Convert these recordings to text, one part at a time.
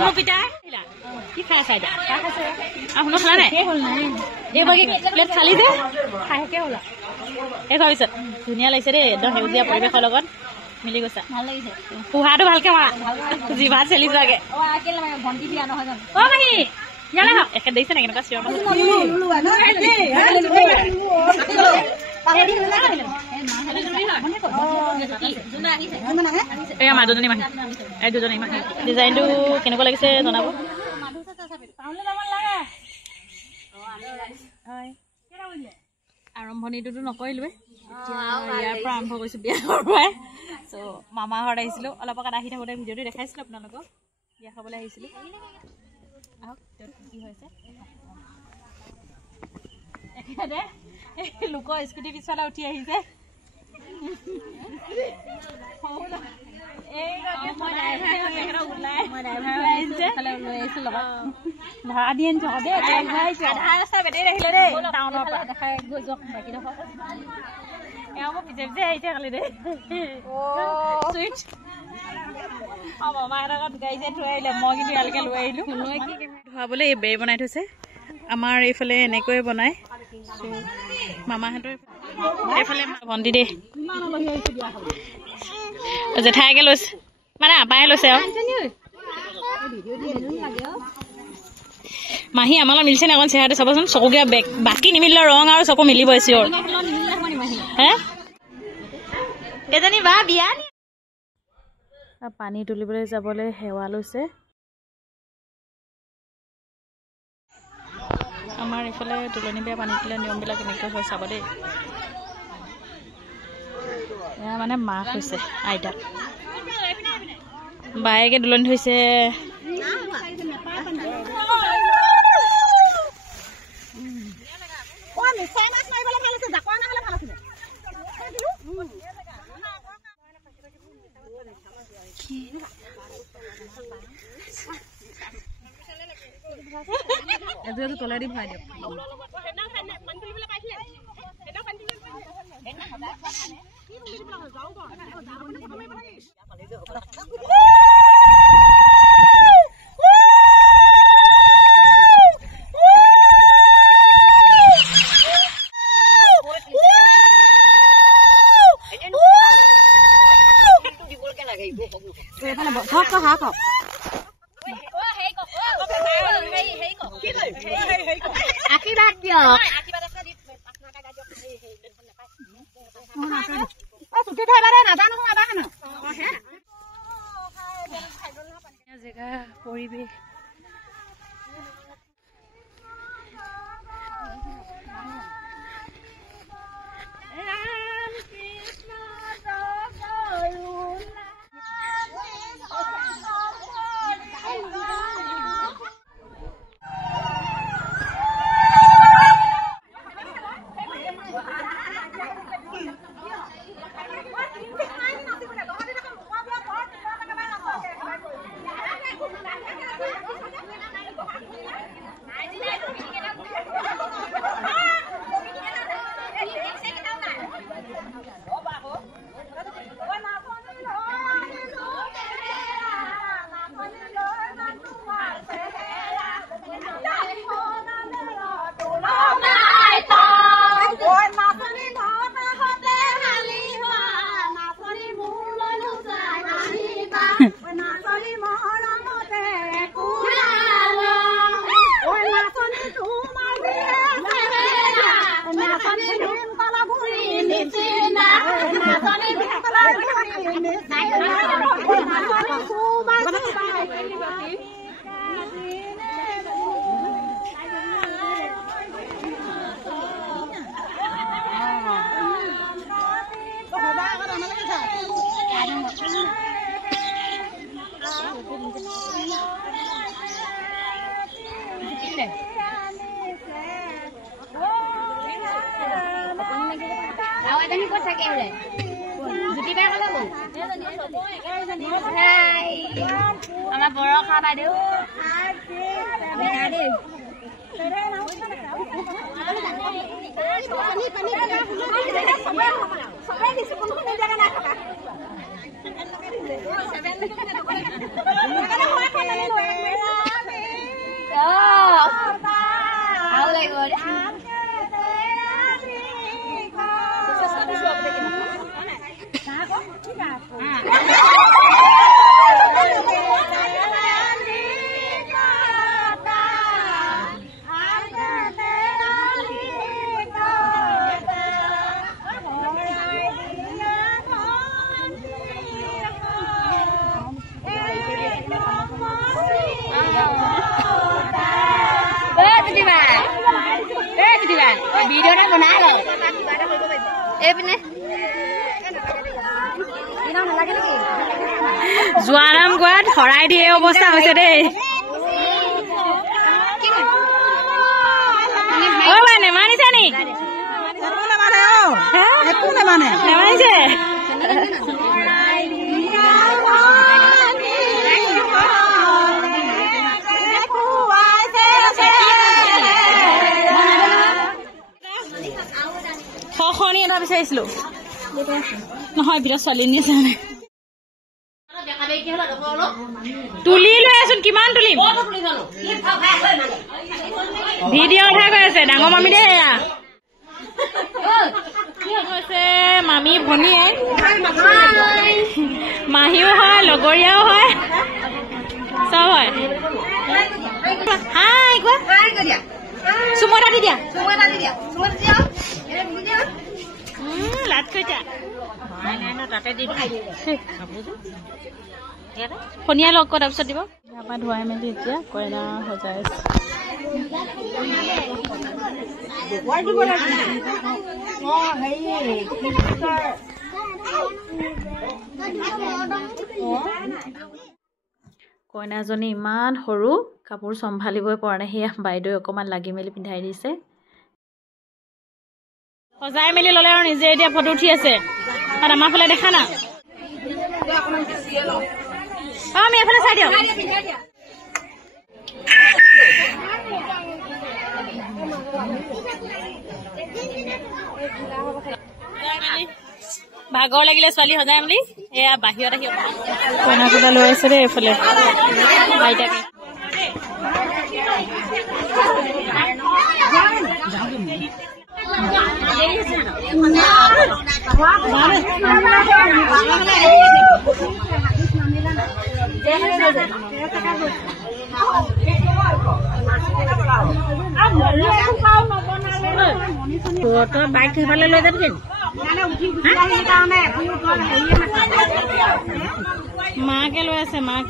শুনো পিতা কি খাই আছা এতিয়া শুনো খালা নাই এই বাকি প্লেট খালি যে খাইকে হ'ল এই ভাবিছত ধুনীয়া লাগিছে দেই একদম সেউজীয়া পৰিৱেশৰ লগত মিলি গৈছা ভাল লাগিছে পোহাটো ভালকে মাৰা জিভাত চেলি যোৱাগে ভণ্টি বিয়া নহয় জানো অ মাহী ইয়ালে হওক একে দেখিছে নাই কেনেকুৱা চিঞৰ এয়া মা দুজনী মাহী এই দুজনী মাহী ডিজাইনটো কেনেকুৱা লাগিছে জনাব আৰম্ভণিটোতো নকৰিলোৱে ইয়াৰ পৰা আৰম্ভ কৰিছো বিয়াৰ পৰাই চ' মামাৰ ঘৰত আহিছিলোঁ অলপ আগত আহি থাকোঁতে ভিডিঅ'টো দেখাইছিলোঁ আপোনালোকক বিয়া খাবলৈ আহিছিলোঁ আহক কি হৈছে একেবাৰে লোকৰ স্কুটি পিছফালে উঠি আহিছে ভাড়া দি আনিছো পিছে আহিছে খালি দেই মামাহঁতৰ ঘৰত গাড়ী যে থৈ আহিলে মই কিন্তু ইয়ালৈকে লৈ আহিলো ধুৱাবলৈ এই বেৰ বনাই থৈছে আমাৰ এইফালে এনেকৈয়ে বনায় মামাহঁতৰ এইফালে ভণ্টি দেই জেঠাইকে লৈছে মানে আপায়ে লৈছে আৰু মাহী আমাৰ লগত মিলিছে নে অকণ চেহেৰাটো চাবচোন চকুকেইটা বাকী নিমিলিলে ৰং আৰু চকু মিলিব চিঞৰ হে এজনী বা বিয়া পানী তুলিবলৈ যাবলৈ সেৱা লৈছে আমাৰ এইফালে তুলনি বিয়া পানী তুলে নিয়মবিলাক কেনেকৈ হয় চাব দেই এয়া মানে মাক হৈছে আইতা বায়েকে দুলনি ধৰিছে তলাই দি ভৰাই দিয়ক জেগা পৰিৱেশ আমাৰ বড় খাবাৰ দেও জোৱাৰাম গোৱাত হৰাই দিয়ে অৱস্থা হৈছে দেই নেমানিছে নি নেমানিছে খনি এটা বিচাৰিছিলো নহয় বিৰাট ছোৱালী নি আছে মানে তুলি লৈ আছোন কিমান তুলিম ভিডিঅ' উঠাই গৈ আছে ডাঙৰ মামী দেই এয়া মামী ভনীয়ে মাহীও হয় লগৰীয়াও হয় চব হয় হাই চুমতা দি দিয়া লাট কৈছা তাতে দি ফনিয়া লগ তাৰপিছত দিব ইয়াৰ পৰা ধুৱাই মেলি এতিয়া কইনা সজাই আছে কইনাজনী ইমান সৰু কাপোৰ চম্ভালিবই পৰা নাই সেয়া বাইদেউ অকণমান লাগি মেলি পিন্ধাই দিছে সজাই মেলি ল'লে আৰু নিজে এতিয়া ফটো উঠি আছে আৰু আমাৰ ফালে দেখা না আমি এফালে চাই দিওঁ ভাগৰ লাগিলে ছোৱালী সজাই মেলি এয়া বাহিৰত আহি কইনা পূজা লৈ আছে দেই এইফালে আইতাকে বাইক সেইফালে লৈ যাবি মাকে লৈ আছে মাক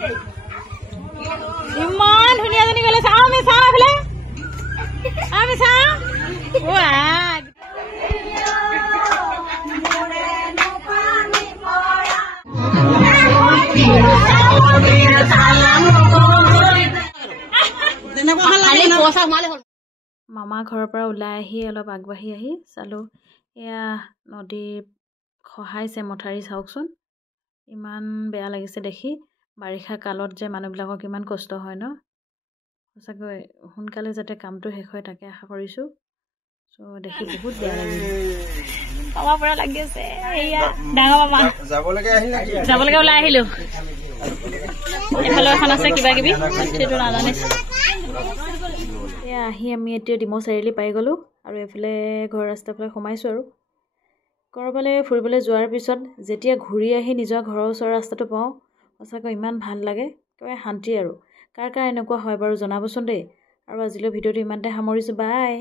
ইমান ধুনীয়াজনী গলে চাওঁ আমি চাওঁ এইফালে আমি চাওঁ মামা ঘৰৰ পৰা ওলাই আহি অলপ আগবাঢ়ি আহি চালোঁ এয়া নদীৰ খহাইছে মথাৰি চাওকচোন ইমান বেয়া লাগিছে দেখি বাৰিষা কালত যে মানুহবিলাকৰ কিমান কষ্ট হয় ন সঁচাকৈ সোনকালে যাতে কামটো শেষ হয় তাকে আশা কৰিছোঁ চ' দেখি বহুত বেয়া লাগিছে মামাৰ পৰা লাগি আছে এয়া ডাঙৰ মামা যাবলৈকে ওলাই আহিলোঁ এফালে এখন আছে কিবা কিবি সেইটো নাজানিছোঁ এয়া আহি আমি এতিয়া ডিমৌ চাৰিআলি পাই গ'লোঁ আৰু এইফালে ঘৰ ৰাস্তাৰ ফালে সোমাইছোঁ আৰু ক'ৰবালৈ ফুৰিবলৈ যোৱাৰ পিছত যেতিয়া ঘূৰি আহি নিজৰ ঘৰৰ ওচৰৰ ৰাস্তাটো পাওঁ সঁচাকৈ ইমান ভাল লাগে একেবাৰে শান্তি আৰু কাৰ কাৰ এনেকুৱা হয় বাৰু জনাবচোন দেই আৰু আজিলৈ ভিডিঅ'টো ইমানতে সামৰিছোঁ বাই